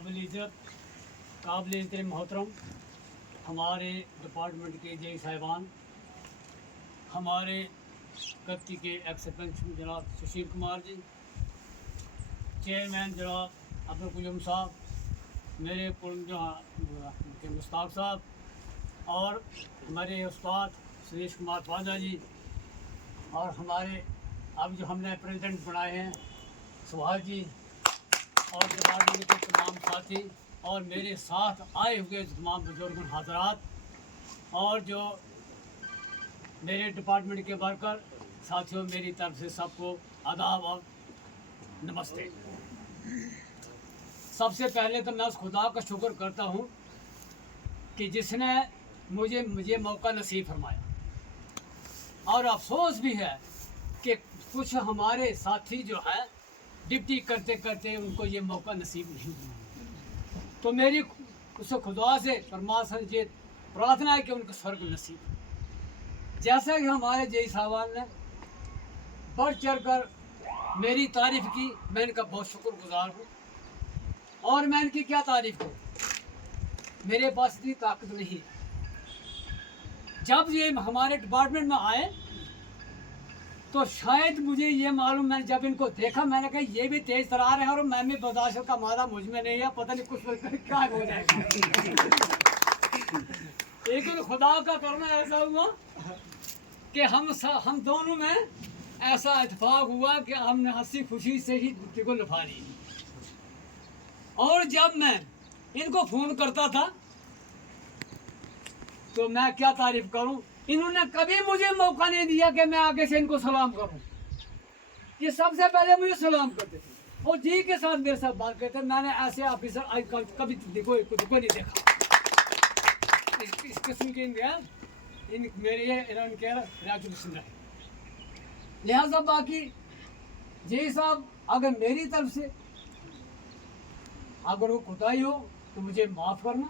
काबिल इज़्ज़त मोहतरम हमारे डिपार्टमेंट के जे साहिबान, हमारे कत्ती के एक्स सरपंच जनाब सुशील कुमार जी, चेयरमैन जनाब अब्दुल कुयूम साहब, मेरे मुश्ताक साहब और हमारे उस्ताद सुरेश कुमार पांडा जी, और हमारे अब जो हमने प्रेसिडेंट बनाए हैं सुभाष जी, और डिपार्टमेंट के तमाम साथी और मेरे साथ आए हुए तमाम बुजुर्ग हजरात, और जो मेरे डिपार्टमेंट के वर्कर साथियों, मेरी तरफ से सबको आदाब और नमस्ते। सबसे पहले तो मैं उस खुदा का शुक्र करता हूँ कि जिसने मुझे मौका नसीब फरमाया, और अफसोस भी है कि कुछ हमारे साथी जो है ड्यूटी करते करते उनको ये मौका नसीब नहीं हुआ। तो मेरी उस खुदा से परमात्मा से प्रार्थना है कि उनको स्वर्ग नसीब। जैसा कि हमारे जय साहब ने बढ़ चढ़ कर मेरी तारीफ़ की, मैं इनका बहुत शुक्रगुजार हूँ। और मैं इनकी क्या तारीफ़ करूँ, मेरे पास इतनी ताकत नहीं है। जब ये हमारे डिपार्टमेंट में आए तो शायद मुझे ये मालूम, मैंने जब इनको देखा मैंने कहा ये भी तेज तरार है और मैं भी बर्दाश्त का मारा मुझ में नहीं है, पता नहीं कुछ क्या हो जाएगा। लेकिन खुदा का करना ऐसा हुआ कि हम दोनों में ऐसा इत्तेफाक हुआ कि हमने हंसी खुशी से ही छुट्टी को लुफा ली। और जब मैं इनको फ़ोन करता था तो मैं क्या तारीफ़ करूं, इन्होंने कभी मुझे मौका नहीं दिया कि मैं आगे से इनको सलाम करूं। ये सबसे पहले मुझे सलाम करते थे और जी के साथ मेरे साथ बात करते। मैंने ऐसे ऑफिसर आज कभी को नहीं देखा। इस किस्म के मेरे राजुल है। लिहाजा बाकी जी साहब, अगर मेरी तरफ से अगर वो कोताही हो तो मुझे माफ़ करना।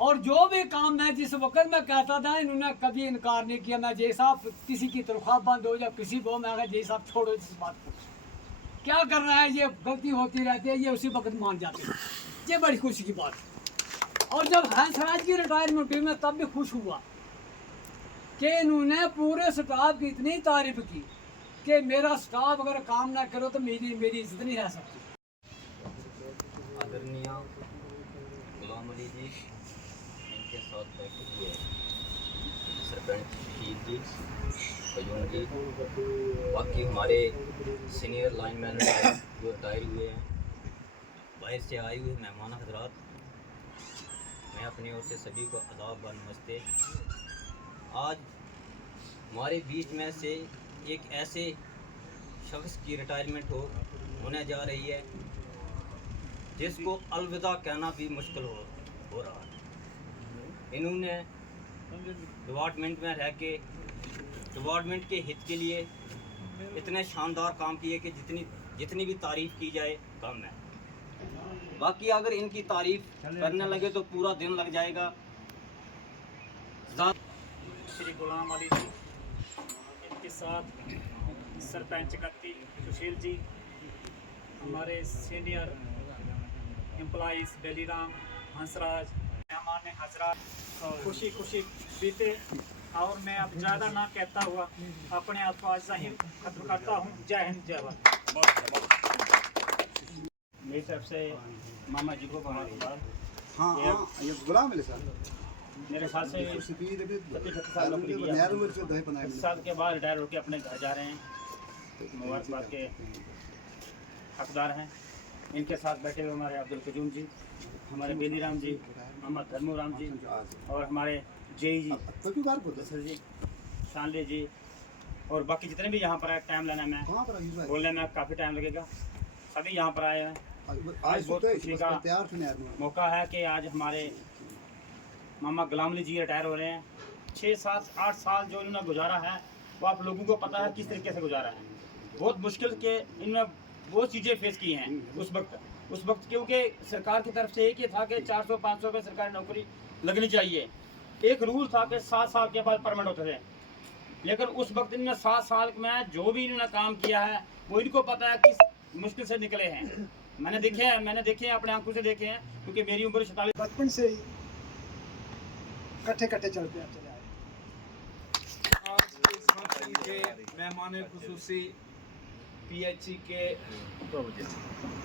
और जो भी काम मैं जिस वक्त मैं कहता था, इन्होंने कभी इनकार नहीं किया। मैं जय साहब किसी की तनख्वाह बंद हो या किसी को, मैं कहा जय साहब छोड़ो इस बात को, क्या करना है, ये गलती होती रहती है, ये उसी वक्त मान जाते हैं। ये बड़ी खुशी की बात है। और जब हंसराज की रिटायरमेंट हुई मैं तब भी खुश हुआ कि इन्होंने पूरे स्टाफ की इतनी तारीफ की कि मेरा स्टाफ अगर काम ना करो तो मेरी इज्जत नहीं रह सकती। आदरणीय गुलाम अली जी, इनके साथ बैठे हुए सरपंच शहीद जी, कयूम जी, बाकी हमारे सीनियर लाइनमैन जो रिटायर हुए हैं, बाहर से आए हुए मेहमान हजरात, मैं अपनी ओर से सभी को आदाब व नमस्ते। आज हमारे बीच में से एक ऐसे शख्स की रिटायरमेंट होने जा रही है जिसको अलविदा कहना भी मुश्किल हो रहा है। इन्होंने डिपार्टमेंट में रह के डिपार्टमेंट के हित के लिए इतने शानदार काम किए कि जितनी भी तारीफ़ की जाए कम है। बाकी अगर इनकी तारीफ़ करने लगे तो पूरा दिन लग जाएगा। श्री गुलाम अली जी, इनके साथ सरपंच कत्ती सुशील जी, हमारे सीनियर एम्प्लॉइज़ बेलीराम, हंसराज, मेहमान हजरात खुशी बीते। और मैं अब ज़्यादा ना कहता हुआ अपने अल्फाज ज़ाहिर खत्म करता हूँ। जय हिंद, जय भारत। मेरी तरफ से मामा जी को मुबारकबाद। ये गुलाम अली साहब मेरे साथ से 36 साल नौकरी किया, 10 साल के बाद रिटायर होकर अपने घर जा रहे हैं। मुबारकबाद के हकदार हैं। इनके साथ बैठे हुए हमारे अब्दुल कुयूम जी, हमारे बेलीराम जी, मोहम्मद धर्मूराम जी, और हमारे जेई जी, शानले जी, और बाकी जितने भी यहाँ पर आए। टाइम लेना में बोलने में काफ़ी टाइम लगेगा। सभी यहाँ पर आए हैं। आज बहुत खुशी का मौका है कि आज हमारे मामा गुलाम अली जी रिटायर हो रहे हैं। 6, 7, 8 साल जो इन्होंने गुजारा है वो आप लोगों को पता है किस तरीके से गुजारा है। बहुत मुश्किल के इन्होंने बहुत चीज़ें फेस की हैं उस वक्त, क्योंकि सरकार की तरफ से एक ही था कि 400-500 पे सरकारी नौकरी लगनी चाहिए। एक रूल था कि 7 साल के बाद परमानेंट होते थे। लेकिन उस वक्त इन्होंने 7 साल में जो भी इन्होंने काम किया है वो इनको पता है किस मुश्किल से निकले हैं। मैंने देखे हैं अपने आंखों से देखे हैं, क्योंकि मेरी उम्र 47। बचपन से ही कट्ठे चलते आए। आज इस फंक्शन के मेहमान खुसूसी PHC के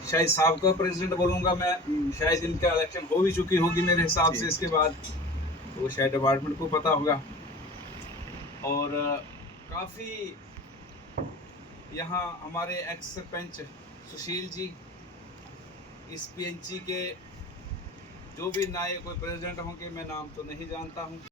शायद साहब का प्रेसिडेंट बोलूँगा मैं, शायद इनका इलेक्शन हो भी चुकी होगी मेरे हिसाब से इसके बाद, वो शायद डिपार्टमेंट को पता होगा। और काफ़ी यहाँ हमारे एक्स सरपंच सुशील जी, इस PHC के जो भी नए कोई प्रेसिडेंट होंगे मैं नाम तो नहीं जानता हूँ।